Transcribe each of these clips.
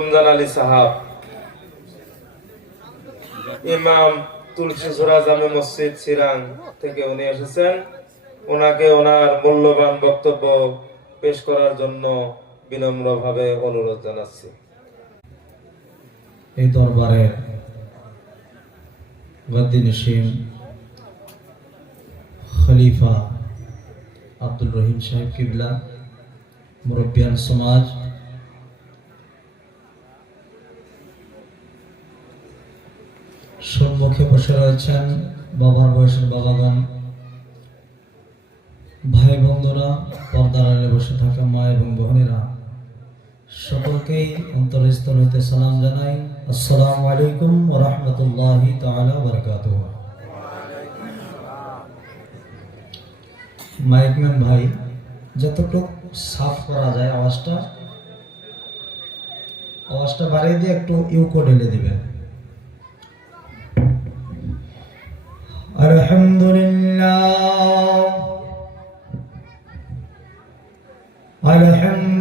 রমজান আলী সাহাব ইমাম তুলসীছড়া জামে মসজিদ চিরাং থেকে উনি এসেছেন। ওনাকে ওনার মূল্যবান বক্তব্য পেশ করার জন্য বিনম্রভাবে অনুরোধ জানাচ্ছি। এই দরবারে গদ্দিনশীন খলিফা আব্দুল রহিম সাহেব কিবলা, মুরব্বিয়ান সমাজ, সম্মুখে বসে রয়েছেন বাবার বয়সের বাবাগণ, ভাই বন্ধুরা, পর্দার আড়ালে বসে থাকা মা এবং বোনেরা, সকলকেই অন্তরস্থল হইতে সালাম জানাই। আসসালামু আলাইকুম ওয়া রাহমাতুল্লাহি তাআলা ওয়া বারাকাতুহু। মাইকম্যান ভাই, যতটুকু সাফ করা যায় আওয়াজটা বাড়িয়ে দিয়ে একটু ইউকো ঢেলে দিবেন।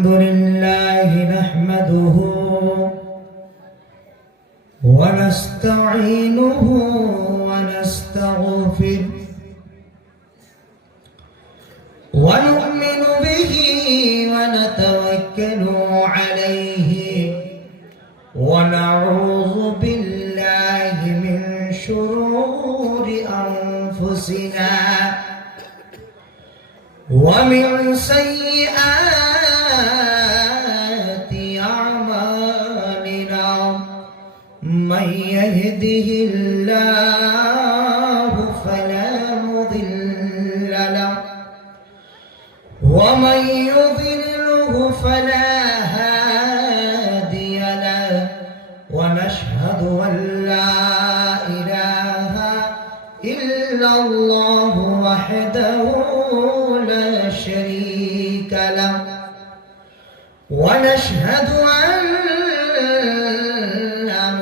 আলহামদুলিল্লাহি নাহমাদুহু ওয়া নাস্তাঈনুহু ওয়া নাস্তাগফিরুহু ওয়া নু'মিনু বিহি ওয়া নাতাওয়াক্কালু আলাইহি ওয়া নাউযু বিল্লাহি মিন শুরুরি আনফুসিনা ওয়া মিন সাইয়্যাতি আ'মালিনা মান ইয়াহদিহিল্লাহু ফালা মুদিল্লা লাহু ওয়া মান ইউদ্লিলহু ফালা হাদিয়া লাহু ওয়া নাশহাদু আন লা ইলাহা ইল্লাল্লাহু ওয়াহদাহু لا شريك له ونشهد أن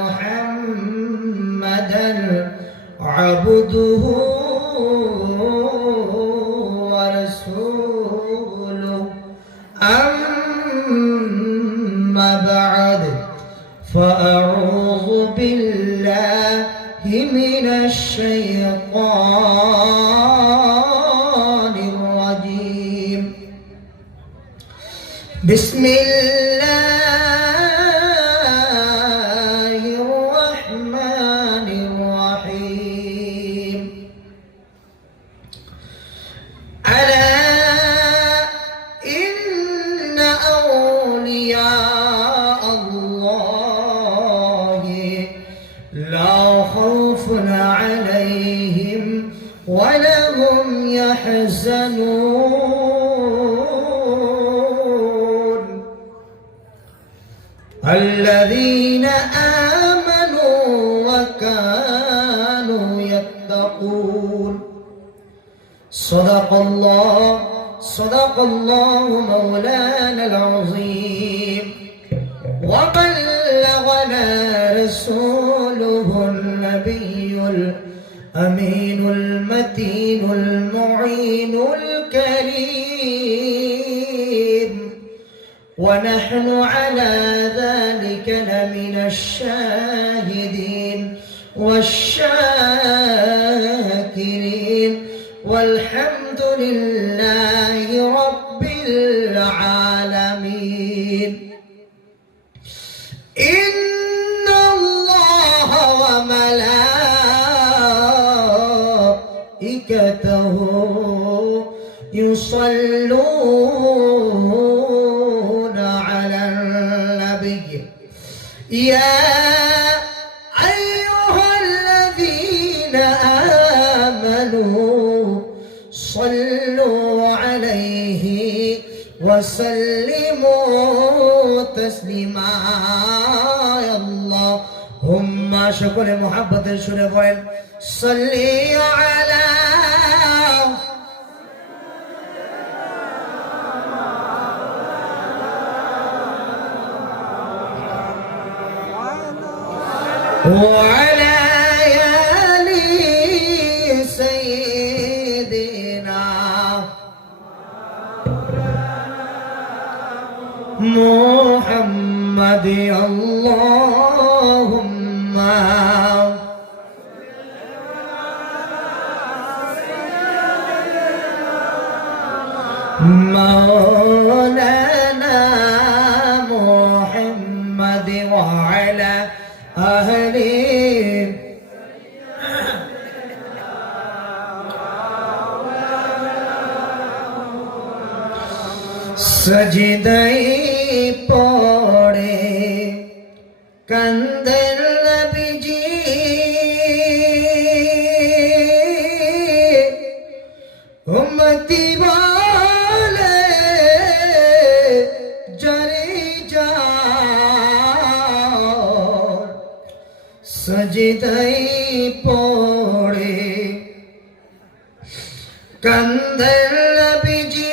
محمدا عبده ورسوله أما بعد فأعوذ بالله من الشيطان بسم الله الرحمن الرحيم ألا إن أولياء الله لا خوف عليهم ولا هم يحزنون الذين آمنوا وكانوا يتقون صدق الله مولانا العظيم وبلغنا رسوله النبي الأمين المتين المعين الكريم ونحن على ذلك لمن الشاهدين والشاكرين والحمد لله رب العالمين. إن الله وملائكته يصلون يا أيها الذين آمنوا صلوا عليه وسلموا تسليما يا اللهم شكر محبة الشرف صلي على وعلى آل سيدنا محمد আল্লাহুম্মা مولانا محمد وعلى أهله سجدai পড়ে কান্দেন নবীজি উম্মতি বলে জরে যাও সজদাই পড়ে কান্দেন নবীজি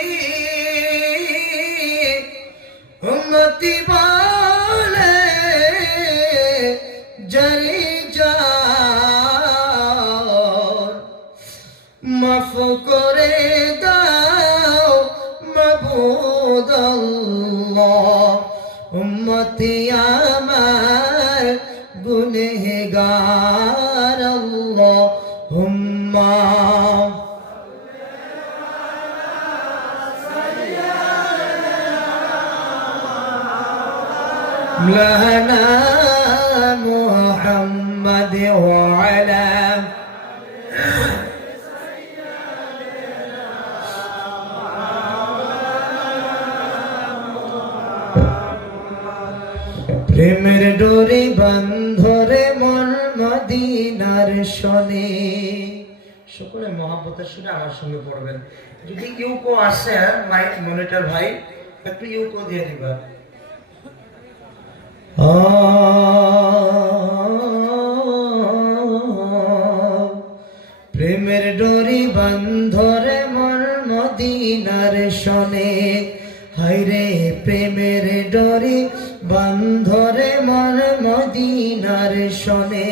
উম্মতি বলে জরে যাও মাফ করে দাও মাবুদ আল্লাহ উম্মতি আমার গুনহগার আল্লাহুম্মা مولانا محمد وعلى প্রেমের ডোরে বন্ধরে মন মদিনার শনে সকলে মহব্বতের সুরে আমার সঙ্গে পড়বেন যদি কেউ কেউ আসে মাইক মনিটর ভাই একটু ইউকো দিয়ে দিবা প্রেমের ডোরি বন্ধরে মন মদিনার শনে হায়রে প্রেমের ডোরি বন্ধরে মন মদিনার শনে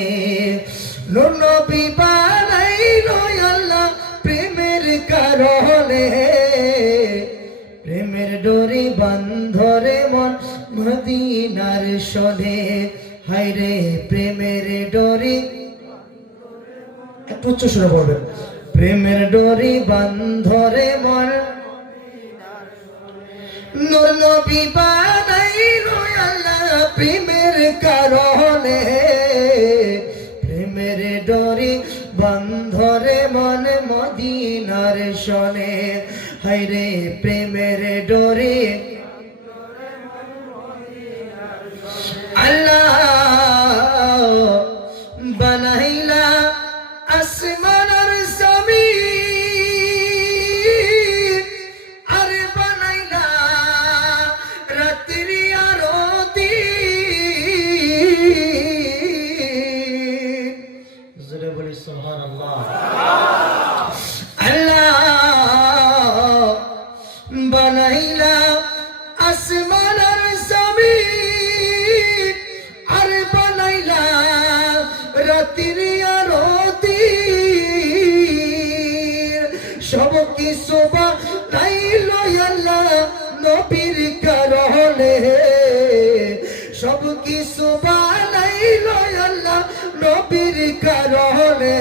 নবী বানাইলো আল্লাহ প্রেমের কারণে প্রেমের ডোরি বন্ধরে মন মদিনার শনে হায়রে প্রেমের ডোরি একটু উচ্চ সুরে বলবেন প্রেমের ডোরি বন্ধরে মন নূর নবী বানাইলো আল্লাহ প্রেমের কারণে প্রেমের ডোরি বন্ধরে মন মদিনার শনে হায়রে প্রেমের ডোরি আল্লাহ বানাইলা আসমান আর জমিন আর বানাইলা রাত্রি আর দিন জোরে বলি সুবহানাল্লাহ আল্লাহ বানাইলা আসমান আর জমিন আর বানাইলা রাত্রি আর দিন সব কিছু বানাইলো আল্লাহ নবীর কারণে সব কিছু বানাইলো আল্লাহ নবীর কারণে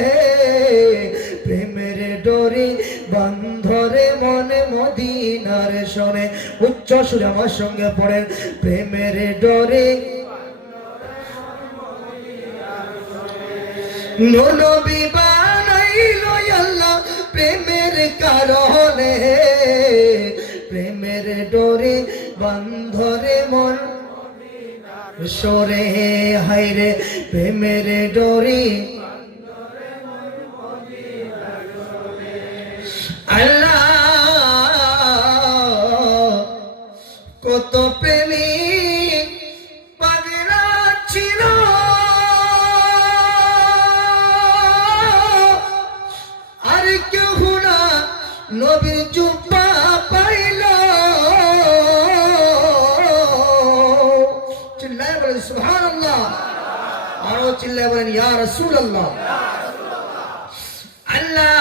প্রেমের ডোরি বন্ধরে মনে মদিনার শনে উচ্চ সুরে আমার সঙ্গে পড়েন প্রেমের ডোরি নবী বানাইলো আল্লাহ প্রেমের কারণে প্রেমের ডোরি বন্ধরে মন সরে হায়রে প্রেমের ডোরি আল্লাহ কত প্রেমিক পাগলা ছিল আর কেউ না নবীর জুব্বা পাইল চিল্লায় বলেন সুবহানাল্লাহ আরো চিল্লায় বলেন ইয়া রাসূলুল্লাহ আল্লাহ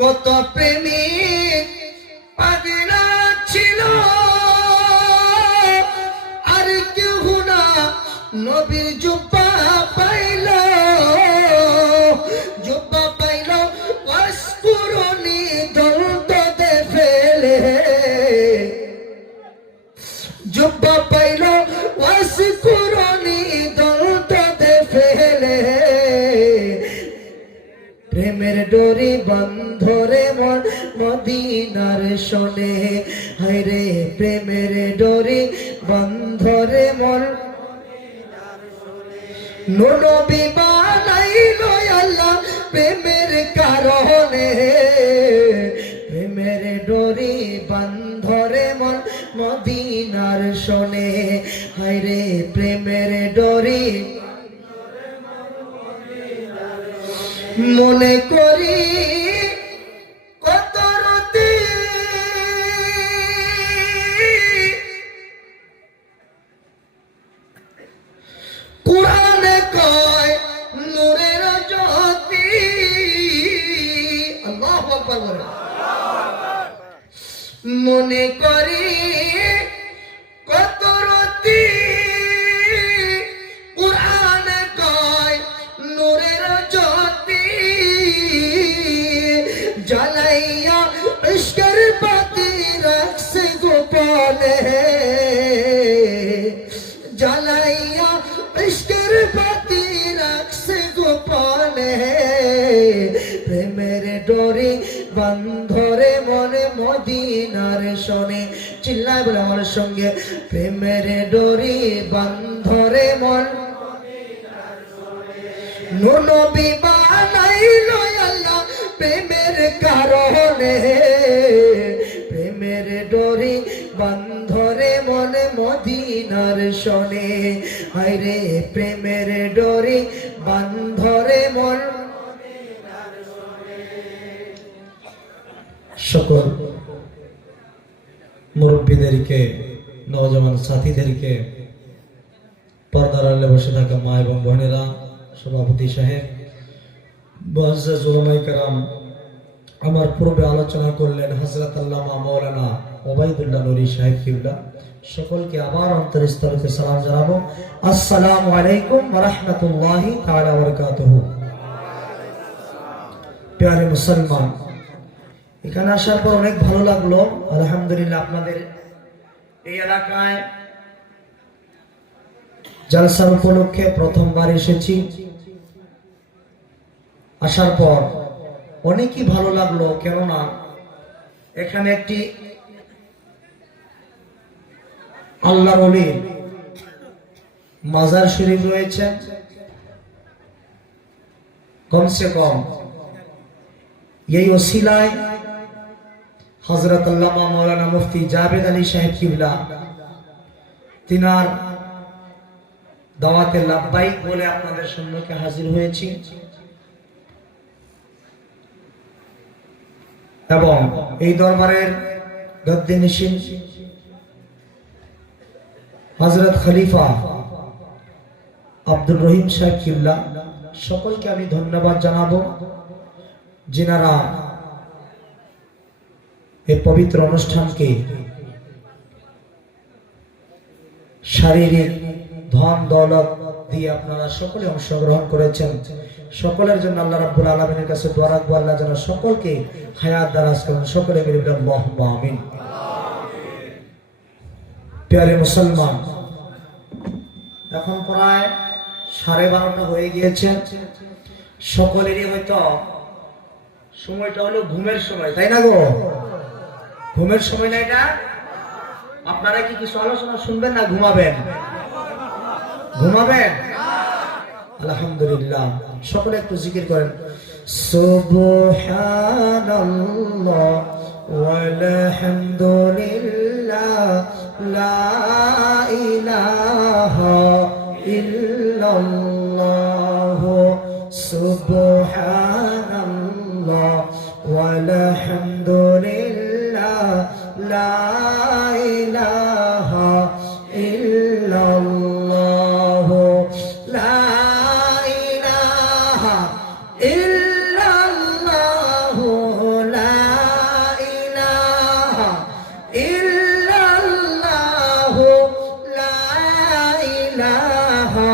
কত প্রেমিক পাগলা ছিল আর নবীর জুব্বা পাইল, জুব্বা পাইল ওয়াসকুরুনি দলদে ফেলে, জুব্বা পাইল ওয়াসকুরুনি দলদে ফেলে, প্রেমের ডোরি বন্ধরে মন মদিনার শোনে, হায়রে প্রেমের ডোরি বন্ধরে মন নবী বানাইলো আল্লাহ প্রেমের কারণে, প্রেমের ডোরি বন্ধরে মন মদিনার শোনে, হায়রে প্রেমের ডোরি মনে করি কত রাতে কুরআনে কয় নূরের জ্যোতি, আল্লাহু আকবার বলে। মনে করি কত রাতে কুরআনে কয় নূরের জ্যোতি, জ্বালাইয়া ইশকের বাতি রাখছে গোপনে, জ্বালাইয়া ইশকের বাতি রাখছে গোপনে, প্রেমের ডোরি বন্ধরে মনে মদিনার শোনে, চিল্লায় বলে আমার সঙ্গে, প্রেমের ডোরি বন্ধরে মন নবী বানাইলো আল্লাহ প্রেমের কারণে, প্রেমের ডোরি বন্ধরে মনে মদিনার শোনে, হায়রে প্রেমের ডোরি বন্ধরে মন। সকল মুরব্বীদেরকে, নওজওয়ান সাথীদেরকে, পর্দার আড়ালে বসে থাকা মা এবং বোনেরা, সভাপতি সাহেব, মুআজ্জাজ উলামায়ে কেরাম, আমার পূর্বে আলোচনা করলেন হযরত আল্লামা মাওলানা ওবাইদুল্লাহ নুরী সাহেব কিবলা, সকলকে আবার অন্তরস্থল থেকে সালাম জানাবো। আসসালামু আলাইকুম ওয়া রাহমাতুল্লাহি তাআলা ওয়া বারাকাতুহু। প্রিয় মুসলমান, এখানে আসার পর অনেক ভালো লাগলো, আলহামদুলিল্লাহ। আপনাদের এই এলাকায় জলসার উপলক্ষে প্রথমবার এসেছি, আসার পর অনেকই ভালো লাগলো, কেননা এখানে একটি আল্লাহর ওলির মাজার শরীফ রয়েছে, কমসে কম এই ওসিলায় হযরত আল্লামা মাওলানা মুফতি জাবেদ আলী সাহেব কিবলা তিনার দাওয়াতে লাব্বাইক বলে আপনাদের সম্মুখে হাজির হয়েছি, এবং এই দরবারের গদ্দিনশীন হযরত খলিফা আব্দুর রহিম সাহেব কিবলা, সকলকে আমি ধন্যবাদ জানাবো, যিনারা এই পবিত্র অনুষ্ঠানকে শারীরিক ধন দৌলত দিয়ে আপনারা সকলে অংশগ্রহণ করেছেন। সকলের জন্য আল্লাহ রাব্বুল আলামিনের কাছে দোয়া রাখবো, আল্লাহ যেন সকলকে হায়াত দারাজ করেন, সকলে মিলে বলি আল্লাহুম্মা আমিন। প্রিয় মুসলমান, এখন প্রায় 12:30 হয়ে গিয়েছে, সকলেরই হয়তো সময়টা হলো ঘুমের সময়, তাই না গো? ঘুমের সময় না এটা? আপনারা কি কিছু আলোচনা শুনবেন না ঘুমাবেন? ঘুমাবেন? আলহামদুলিল্লাহ, সকলে একটু জিকির করেন, সুবহানাল্লাহ ওয়ালহামদুলিল্লাহ লা ইলাহা ইল্লাল্লাহ, সুবহানাল্লাহ ওয়ালহামদুলিল্লাহ লা ইলাহা ইল্লাল্লাহ, লা ইলাহা ইল্লাল্লাহ, লা ইলাহা ইল্লাল্লাহ, লা ইলাহা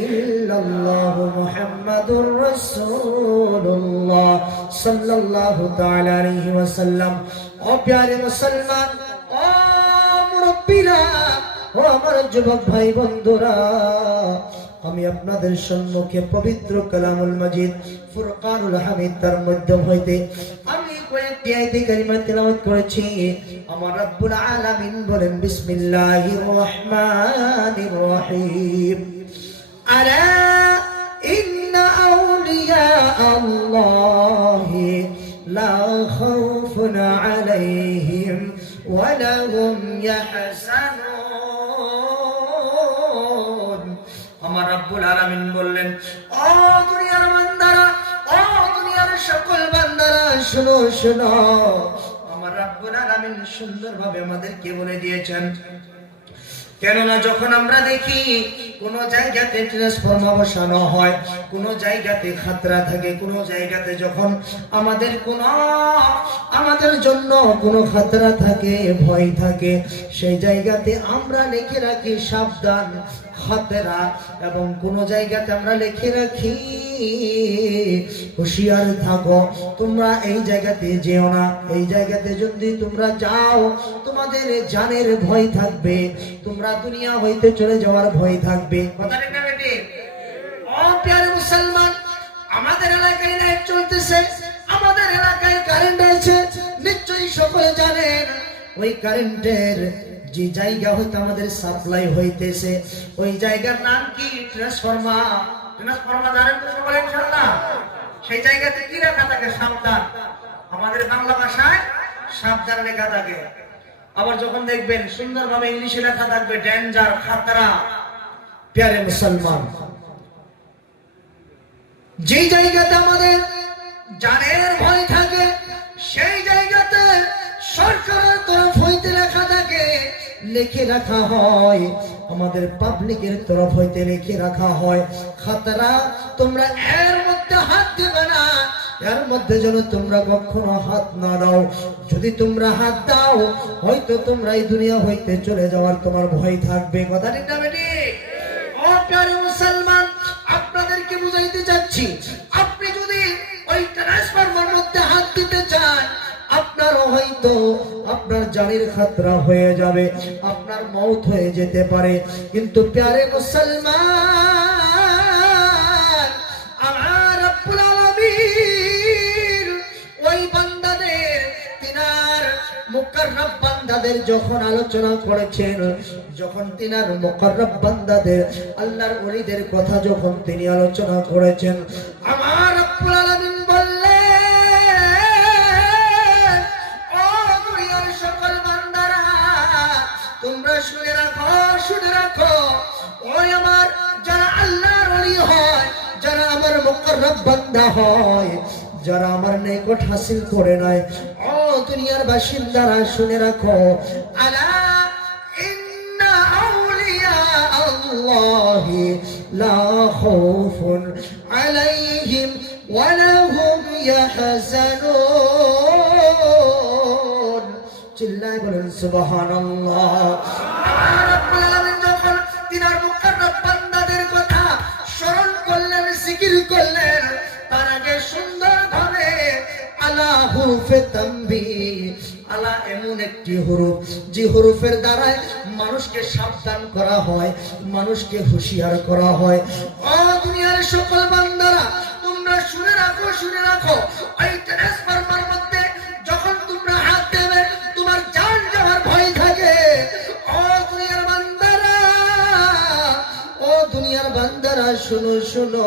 ইল্লাল্লাহু মুহাম্মাদুর রাসূলুল্লাহ সাল্লাল্লাহু তাআলা আলাইহি ওয়াসাল্লাম। ও প্যারে মুসলমান, ও মুরব্বিরা, ও আমার যুবক ভাই বন্ধুরা, আমি আপনাদের সম্মুখে পবিত্র কালামুল মাজিদ ফুরকানুল হামিদ তার মাধ্যম হইতে আমি কয়েকটি আয়াতে কারিমা তেলাওয়াত করেছি। আমার রব্বুল আলামিন বলেন, বিসমিল্লাহির রহমানির রহিম, আলা ইন্না আউলিয়া আল্লাহি লা খাউফুন আলাইহিম ওয়া লাহুম ইয়াহজানুন। আমার রব্বুল আলামিন বললেন, ও দুনিয়ার বান্দারা, ও দুনিয়ার সকল বান্দারা, শুনো শুনো। আমার রব্বুল আলামিন সুন্দরভাবে আমাদেরকে বলে দিয়েছেন, কেননা যখন আমরা দেখি কোন জায়গাতে ট্রান্সফর্ম বসানো হয়, কোন জায়গাতে খাতরা থাকে, কোন জায়গাতে যখন আমাদের জন্য কোনো খাতরা থাকে, ভয় থাকে, সেই জায়গাতে আমরা লিখে রাখি সাবধান, খাতরা। এবং কোন জায়গাতে আমরা লিখে রাখি হুঁশিয়ার থাকো, তোমরা এই জায়গাতে যেও না, এই জায়গাতে যদি তোমরা যাও তোমাদের জানের ভয় থাকবে, তোমরা দুনিয়া হইতে চলে যাওয়ার ভয় থাকবে। কথা ঠিক না বেটি? ও প্যারে মুসলমান, আমাদের এলাকায় লাইট চলতেছে, আমাদের এলাকায় কারেন্ট আছে, নিশ্চয়ই সকলে জানেন ওই কারেন্টের যে জায়গা হইতে আমাদের সাপ্লাই হইতেছে ওই জায়গার নাম কি? ট্রান্সফরমার। ট্রান্সফরমার জানেন তো সকলে ইনশাআল্লাহ? সেই জায়গাতে কি লেখা থাকে? সাবধান। আমাদের বাংলা ভাষায় সাবধান লেখা থাকে। আবার যখন দেখবেন সুন্দরভাবে ইংলিশে লেখা থাকবে ডেঞ্জার, খাতরা। প্যারে মুসলমান, যে জায়গাতে আমাদের জানের ভয় থাকে সেই জায়গাতে সরকারের তরফ হইতে লেখা থাকে, লিখে রাখা হয়, আমাদের পাবলিকের তরফ হইতে লিখে রাখা হয়, খাতরা, তোমরা এর মধ্যে হাত দেবে না, এর মধ্যে যেন তোমরা কখনো হাত না দাও। যদি তোমরা হাত দাও হয়তো তোমরা এই দুনিয়া হইতে চলে যাওয়ার তোমার ভয় থাকবে। কথা ঠিক না বেটি? ও প্যারে মুসলমান, আপনাদেরকে বুঝাইতে যাচ্ছি, আপনি যদি ওই ট্রান্সফরমার মধ্যে হাত দিতে চান, আপনারও হয়তো আপনার জানের খাতরা হয়ে যাবে, আপনার মওত হয়ে যেতে পারে। কিন্তু প্যারে মুসলমান, আমার রব্বুল আলামিন ওই বান্দাদের, তিনার মুকাররব বান্দাদের যখন আলোচনা করেছেন, যখন তিনার মুকাররব বান্দাদের, আল্লাহর ওলিদের কথা যখন তিনি আলোচনা করেছেন, আমার রব্বুল আলামিন বললেন, তোমরা শুনে রাখো, শুনে রাখো, ওই আমার যারা আল্লাহর ওলি হয়, যারা আমার মুকাররব বান্দা হয়, যারা আমার নিকট হাসিল করে নেয়, ও দুনিয়ার বাসিন্দারা শুনে রাখো, আলা ইন্না আউলিয়া আল্লাহি লা খাউফুন আলাইহিম ওয়া লাহুম ইয়াহজানুন। চিল্লায় বলেন সুবহানাল্লাহ। আমার রব্বুল আলামিন যখন তিনার মুকাররব বান্দাদের কথা স্মরণ করলেন, জিকির করলেন, তার আগে সুন্দরভাবে আলা হুরফে তানবীহ, আলা এমন একটি হুরুফ যে হুরুফের দ্বারা মানুষকে সাবধান করা হয়, মানুষকে হুঁশিয়ার করা হয়। ও দুনিয়ার সকল বান্দারা, তোমরা শুনে রাখো, শুনে রাখো, এই ট্রান্সফরমার মধ্যে যখন তোমরা হাত দেবে তোমার জান যাওয়ার ভয় থাকে। ও দুনিয়ার বান্দারা, ও দুনিয়ার বান্দারা, শুনো শুনো,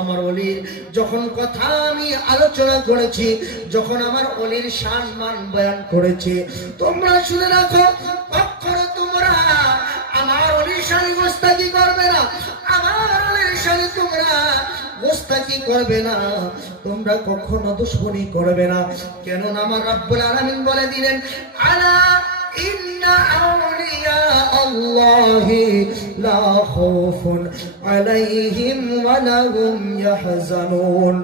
আমার ওলির যখন কথা আমি আলোচনা করেছি, যখন আমার ওলির সম্মান বয়ান করেছি, তোমরা শুনে রাখো, কখনো তোমরা আমার ওলির সাথে গোস্তাকি করবে না, আমার ওলির সাথে তোমরা গোস্তাকি করবে না, তোমরা কখনো দুশমনি করবে না। কেননা আমার রব্বুল আলামিন বলে দিলেন, আলা ইন্না আউলিয়া আল্লাহি লা খাউফুন আলাইহিম ওয়া লাহুম ইয়াহজানুন।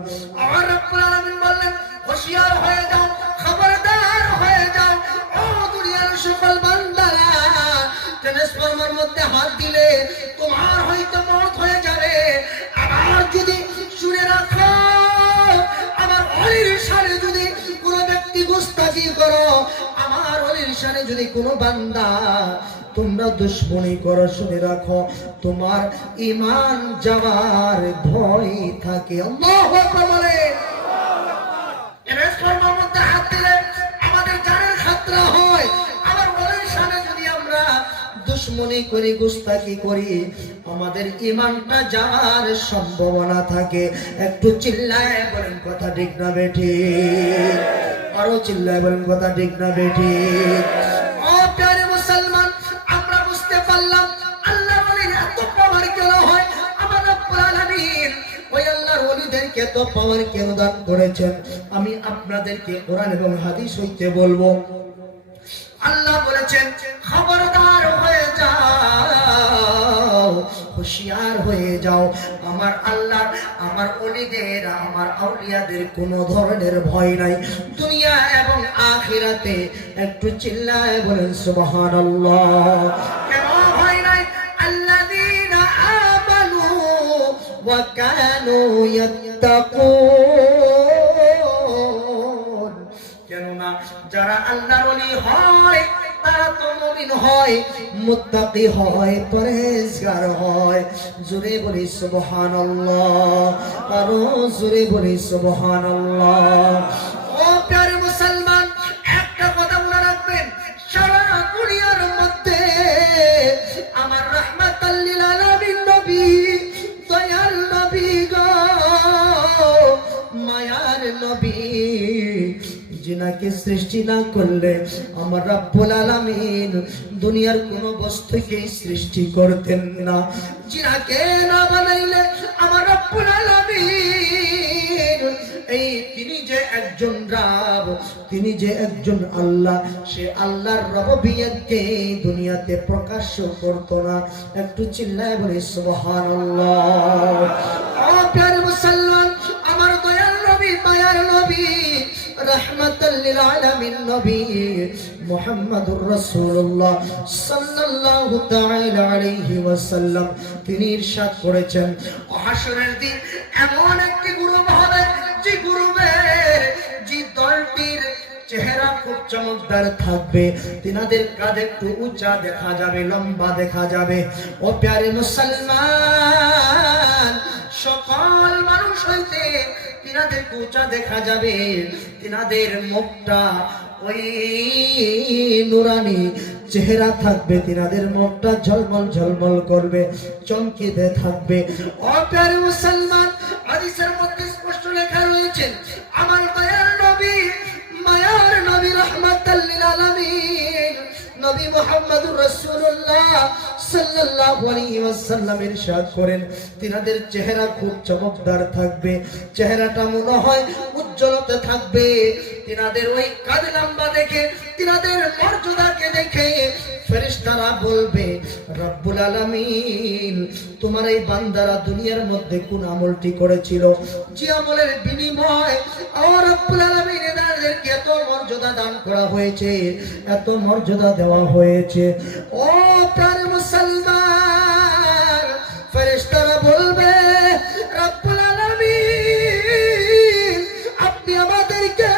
আমার রব্বুল আলামিন বললেন, হুঁশিয়ার হয়ে যাও, খবরদার হয়ে যাও, ও দুনিয়ার সকল বান্দারা, ট্রান্সফরমার মধ্যে হাত দিলে তোমার হয়তো মওত হয়ে কোনো বান্দা তোমরা দুশ্মনী করো, শুনে রাখো তোমার ঈমান যাওয়ার ভয় থাকে। আল্লাহু আকবার বলেন। এর ফরমার মধ্যে হাত দিলে আমাদের জানের খাতরা হয়। আবার বলেন সামনে যদি আমরা দুশ্মনী করি, গুস্তাখি করি, আমাদের ঈমানটা যাওয়ার সম্ভাবনা থাকে। একটু চিল্লায় বলেন কথা ঠিক না বেঠিক? আরো চিল্লায় বলেন কথা ঠিক না বেঠিক? ও প্যারে মুসলমান, আমরা বুঝতে পারলাম আল্লাহর ওলির এত পাওয়ার কেন হয়। আমার রব্বুল আলামিন ওই আল্লাহর ওলিদেরকে এত পাওয়ার কেন দান করেছেন, আমি আপনাদেরকে কোরআন এবং হাদিস হইতে বলবো। আল্লাহ বলেছেন খবরদার হয়ে যাও, হুঁশিয়ার হয়ে যাও। আমার আল্লাহর, আমার ওলিদের, আমার আউলিয়াদের কোনো ধরনের ভয় নাই দুনিয়া এবং আখিরাতে। একটু চিল্লায় বলেন সুবহানাল্লাহ। কেন ভয় নাই? আল্লাযীনা আমানু ওয়া কানু ইয়াত্তাকুন। কেননা যারা আল্লাহর ওলি হয় তারা তো মুমিন হয়, মুত্তাকি হয়, পরহেজগার হয়। জোরে বলি সুবহানাল্লাহ, আরো জোরে বলি সুবহানাল্লাহ। ও প্রিয় মুসলমান, একটা কথা মনে রাখবেন, সারা দুনিয়ার মধ্যে আমার রাহমাতাল লিল আলামিন নবী, দয়াল নবী গো, মায়ার নবী, যিনাকে সৃষ্টি না করলে আমার রব্বুল আলামিন দুনিয়ার কোন বস্তুকে সৃষ্টি করতেন না। যিনাকে না বানাইলে আমার রব্বুল আলামিন এই তিনি যে একজন রব, তিনি যে একজন আল্লাহ, সে আল্লাহর রবিয়তকে দুনিয়াতে প্রকাশ্য করত না। একটু চিল্লায় বলি সুবহানাল্লাহ। ও প্রিয় মুসলমান, আমার দয়াল নবী, মায়ার নবী, রাহমাতাল লিল আলামিন নবী মুহাম্মদুর রাসূলুল্লাহ সাল্লাল্লাহু তাআলা আলাইহি ওয়াসাল্লাম তিনি ইরশাদ করেছেন, হাশরের দিন এমন একটি গ্রুপ হবে, যে গ্রুপের, যে দলটির চেহারা খুব চমৎকার থাকবে, তিনাদের কাঁধ একটু উঁচা দেখা যাবে, লম্বা দেখা যাবে। ও প্যারে মুসলমান, সকল মানুষ হইতে তিনাদের উঁচা দেখা যাবে, তিনাদের মুখটা ওই নুরানি চেহারা থাকবে, তিনাদের মুখটা ঝলমল ঝলমল করবে, চমকিতে থাকবে। ও প্রিয় মুসলমান, হাদিসের মধ্যে স্পষ্ট লেখা রয়েছে, আমার দয়ার নবী, মায়ার নবী, রাহমাতাল লিল আলামিন নবী মুহাম্মদুর রাসূলুল্লাহ সাল্লাল্লাহু আলাইহি ওয়াসাল্লাম ইরশাদ করেন, তিনাদের চেহারা খুব চমৎকার থাকবে, চেহারাটা মনে হয় উজ্জ্বলতা থাকবে। তিনাদের ওই কাঁধ লম্বা দেখে, তিনাদের মর্যাদাকে দেখে ফেরেশতারা বলবে, রব্বুল আলামিন তোমার এই বান্দারা দুনিয়ার মধ্যে কোন আমলটি করেছিল, যে আমলের বিনিময় আমার রব্বুল আলামিন এদেরকে এত মর্যাদা দান করা হয়েছে, এত মর্যাদা দেওয়া হয়েছে। ও প্রিয় মুসলমান, ফেরেশতারা বলবে, রব্বুল আলামিন আপনি আমাদেরকে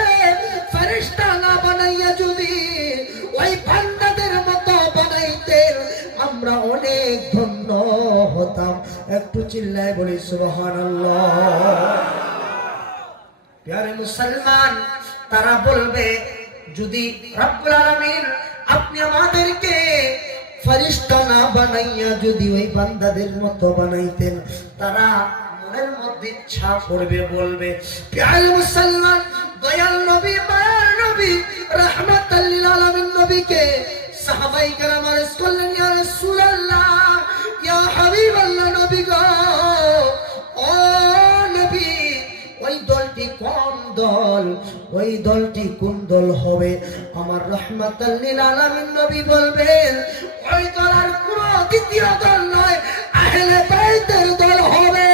ফেরেশতা না বানাইয়া যদি ওই বান্দাদের মতো বানাইতেন, আমরা অনেক ধন্য হতাম। একটু চিল্লায় বলি সুবহানাল্লাহ। প্রিয় মুসলমান, তারা বলবে, যদি রব্বুল আলামিন আপনি আমাদেরকে ফেরেশতা না বানাইয়া যদি ওই বান্দাদের মতো বানাইতেন, তারা মনের মধ্যে ইচ্ছা করবে, বলবে, প্রিয় মুসলমান, দয়াল নবী, মায়ার নবী, রাহমাতাল লিল আলামিন নবীকে সাহাবায়ে কেরাম আরজ করলেন, ইয়া রাসূলুল্লাহ, ইয়া হাবিবাল্লাহ, নবী গো, ও নবী, ওই দলটি কোন দল, ওই দলটি কোন দল হবে? আমার রাহমাতাল লিল আলামিন নবী বলবেন, ওই দল আর কোন দ্বিতীয় দল নয়, আহলে বাইতের দল হবে।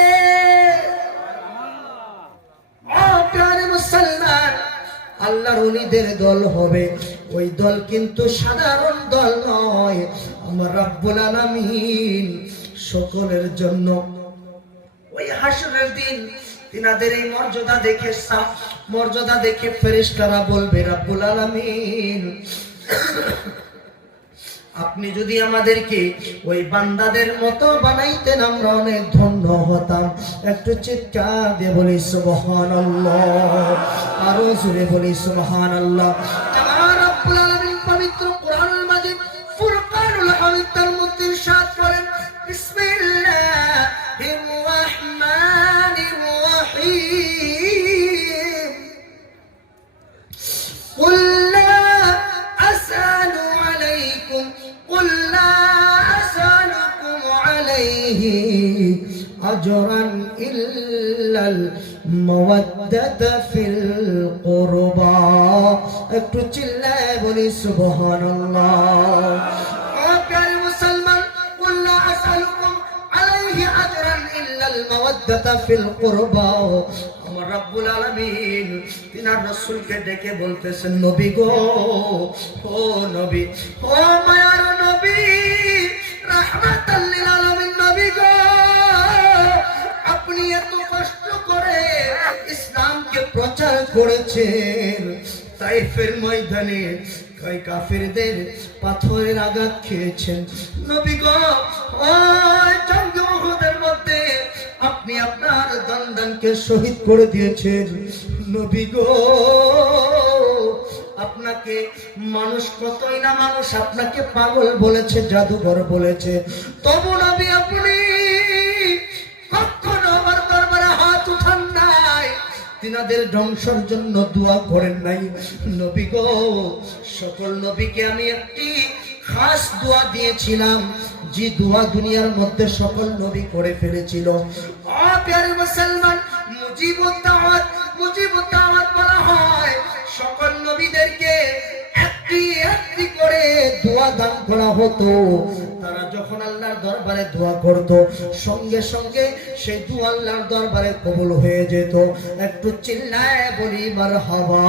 ও প্রিয় মুসলমান, আল্লাহর ওলিদের দল হবে। ওই দল কিন্তু সাধারণ দল নয়, আমার রব্বুল আলামিন সকলের জন্য ওই হাসরের দিন তিনাদের এই মর্যাদা দেখে, মর্যাদা দেখে ফেরেশতারা বলবে, রব্বুল আলামিন আপনি যদি আমাদেরকে ওই বান্দাদের মতো বানাইতেন আমরা অনেক ধন্য হতাম। একটু চিৎকার দিয়ে বলি সুবহানাল্লাহ, আরো জোরে বলি সুবহানাল্লাহ। আমার রব্বুল আলামিন পবিত্র কোরআনুল মাজিদ ফুরকানুল হামিদ তার মধ্যে ইরশাদ করেন, বিসমিল্লাহির রাহমানির রাহিম, কুল লা আসআলু আলাইকুম কুল লা আসআলুকুম আলাইহি আজরান ইল্লাল মাওয়াদ্দাতা ফিল কুরবা। একটু চিল্লায় বলি সুবহানাল্লাহ। ও প্রিয় মুসলমান, কুল লা আসআলুকুম আলাইহি আজরান ইল্লাল মাওয়াদ্দাতা ফিল কুরবা। আমার রব্বুল আলামিন তিনার রাসূলকে ডেকে বলতেছেন, নবী গো, ও নবী, ও মায়ার নবী, রাহমাতাল লিল আলামিন নবী গো, আপনি এত কষ্ট করে ইসলামকে প্রচার করেছেন, তাইফের ময়দানে কয় কাফিরদের পাথরের আঘাত খেয়েছেন। নবী গো, ওই জঙ্গে উহুদের মধ্যে আপনি আপনার দানদানকে শহীদ করে দিয়েছেন। নবী গো, আপনাকে মানুষ কতই না মানুষ আপনাকে পাগল বলেছে, জাদুঘর বলেছে, তবু নবী আপনি কখনো আমার দরবারে হাত উঠান নাই, তিনাদের ধ্বংসের জন্য দোয়া করেন নাই। নবী গো, সকল নবীকে আমি একটি খাস দোয়া দিয়েছিলাম, যে দোয়া দুনিয়ার মধ্যে সকল নবী করে ফেলেছিল। ও প্রিয় মুসলমান, মুজিবুত দাওয়াত বলা হয় সকল নবীদেরকে একটি একটি করে দোয়া দান করা হতো। তারা যখন আল্লাহর দরবারে দোয়া করত, সঙ্গে সঙ্গে সেই দোয়া আল্লাহর দরবারে কবুল হয়ে যেত। একটু চিল্লায় বলি মারহাবা।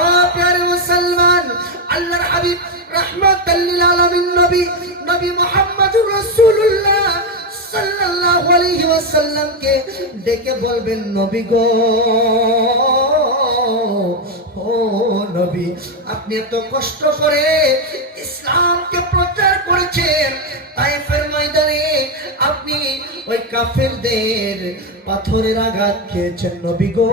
ও প্রিয় মুসলমান, আল্লাহর হাবিব রাহমাতাল লিল আলামিন নবী মুহাম্মদুর রাসূলুল্লাহ সাল্লাল্লাহু আলাইহি ওয়াসাল্লামকে ডেকে বলবেন, নবী গো, ও নবী, আপনি এত কষ্ট করে ইসলামকে প্রচার করেছেন, তাইফের ময়দানে আপনি ওই কাফেরদের পাথরের আঘাত খেয়েছেন। নবী গো,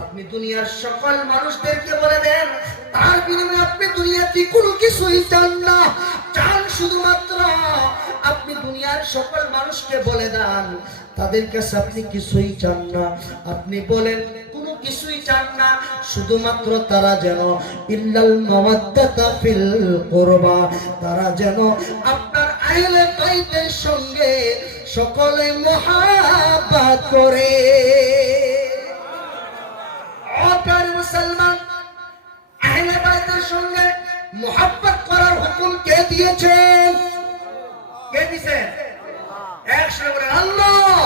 আপনি দুনিয়ার সকল মানুষদেরকে বলে দেন, তার বিনিময়ে আপনি দুনিয়াতে কোনো কিছুই চান না, চান শুধুমাত্র আপনি দুনিয়ার সকল মানুষকে বলে দেন, তাদের কাছে আপনি কিছুই চান না, আপনি বলেন কোনো কিছুই চান না, শুধুমাত্র তারা যেন ইল্লাল মাওয়াদ্দাতা ফিল কুরবা, তারা যেন আপনার আহলে বাইতের সঙ্গে সকলে মুহাব্বত করে। ও প্রিয় মুসলমান, আহলে বাইতের সঙ্গে মুহাব্বত করার হুকুম কে দিয়েছেন? কে দিয়েছেন? একসাথে বলেন আল্লাহ,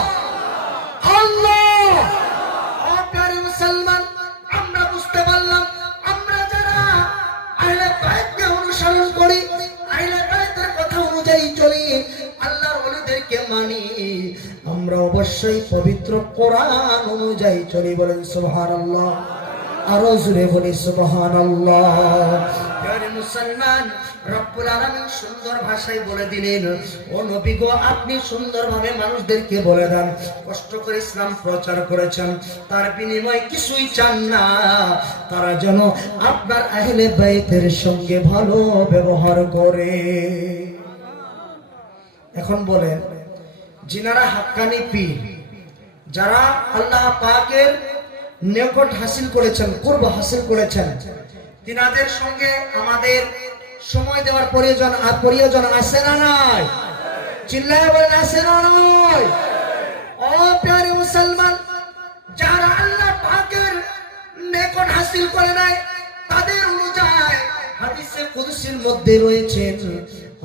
আল্লাহ। ও প্রিয় মুসলমান, আমরা বুঝতে পারলাম, আমরা যারা আহলে বাইতকে অনুসরণ করি, আহলে বাইতের কথা অনুযায়ী চলি, আল্লাহর ওলিদেরকে মানি, আমরা অবশ্যই পবিত্র কোরআন অনুযায়ী চলি। বলেন সুবহানাল্লাহ, আরো জোরে বলি সুবহানাল্লাহ। প্রিয় মুসলমান, রব্বুল আলামিন সুন্দর ভাষায় বলে দিলেন, ও নবী গো, আপনি সুন্দরভাবে মানুষদেরকে বলে দেন, কষ্ট করে ইসলাম প্রচার করেছেন, তার বিনিময়ে কিছুই চান না, তারা যেন আপনার আহলে বাইতের সঙ্গে ভালো ব্যবহার করে। এখন বলেন, যিনারা হাক্কানি পীর, যারা আল্লাহ পাকের নিকট হাসিল করেছেন, কুরব হাসিল করেছেন, তিনাদের সঙ্গে আমাদের সময় দেওয়ার প্রয়োজন আছে না নাই? চিল্লায় বলেন আছে না নাই? ও প্রিয় মুসলমান, যারা আল্লাহ পাকের নিকট হাসিল করে নাই, তাদের অনুযায়ী হাদিসে কুদসির মধ্যে রয়েছেন,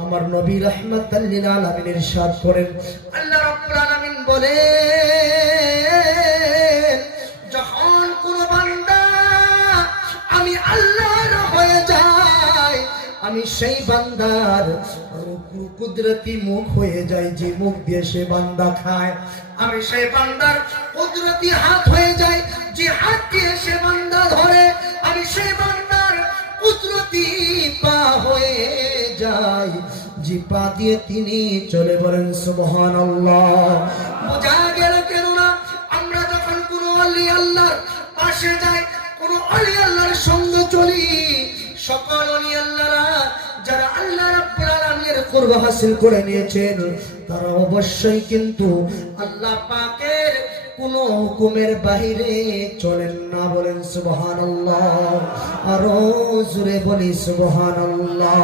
আমার নবী রাহমাতাল লিল আলামিন ইরশাদ করেন, আল্লাহ রাব্বুল আলামিন বলেন, যখন কোন বান্দা আমি আল্লাহর হয়ে যায়, আমি সেই বান্দার কুদরতি মুখ হয়ে যায়, যে মুখ দিয়ে সে বান্দা খায়, আমি সেই বান্দার কুদরতি হাত হয়ে যায়, যে হাত দিয়ে সে বান্দা ধরে, আমি সেই বান্দার কুদরতি পা হয়ে যায়, জিপা দিয়ে তিনি চলে বলেন সুবহানাল্লাহ। বোঝা গেল কেননা আমরা যখন কোনো ওলি আল্লাহর পাশে যাই, কোনো ওলি আল্লাহর সঙ্গে চলি, সকল ওলি আল্লাহরা যারা আল্লাহ রাব্বুল আলামিনের কুরব হাসিল করে নিয়েছেন, তারা অবশ্যই কিন্তু আল্লাহ পাকের কোনো হুকুমের বাহিরে চলেন না, বলেন সুবহানাল্লাহ। আরো জোরে বলি সুবহানাল্লাহ।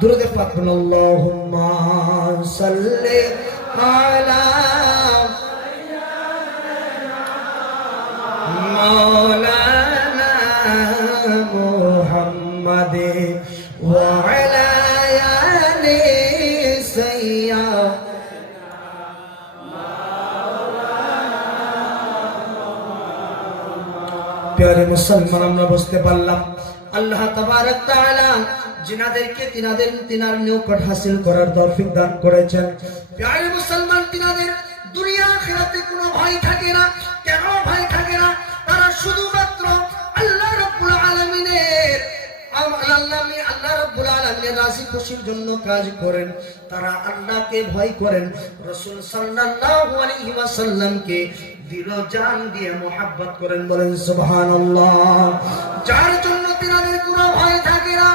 দুরূদ পাক পড়ুন, আল্লাহুম্মা সাল্লি আলা মাওলানা মুহাম্মাদে ওয়া আলা আলি সাইয়্যিদিনা। প্রিয় মুসলমান, আমরা বুঝতে পারলাম আল্লাহ তাবারক তাআলা জিনাদেরকে তিনার নিকট হাসিল করার তৌফিক দান করেছেন। প্রিয় মুসলমান, তিনাদের দুনিয়া আখিরাতে কোনো ভয় থাকে না। কেন ভয় থাকে না? তারা শুধুমাত্র আল্লাহ রাব্বুল আলামিনের আল্লাহ রাব্বুল আলামিনের রাজি খুশির জন্য কাজ করেন। তারা আল্লাহকে ভয় করেন, রাসূল সাল্লাল্লাহু আলাইহি ওয়াসাল্লামকে দিল জান দিয়ে মোহাব্বত করেন, বলেন সুবহানাল্লাহ। যার জন্য তিনাদের কোনো ভয় থাকে না।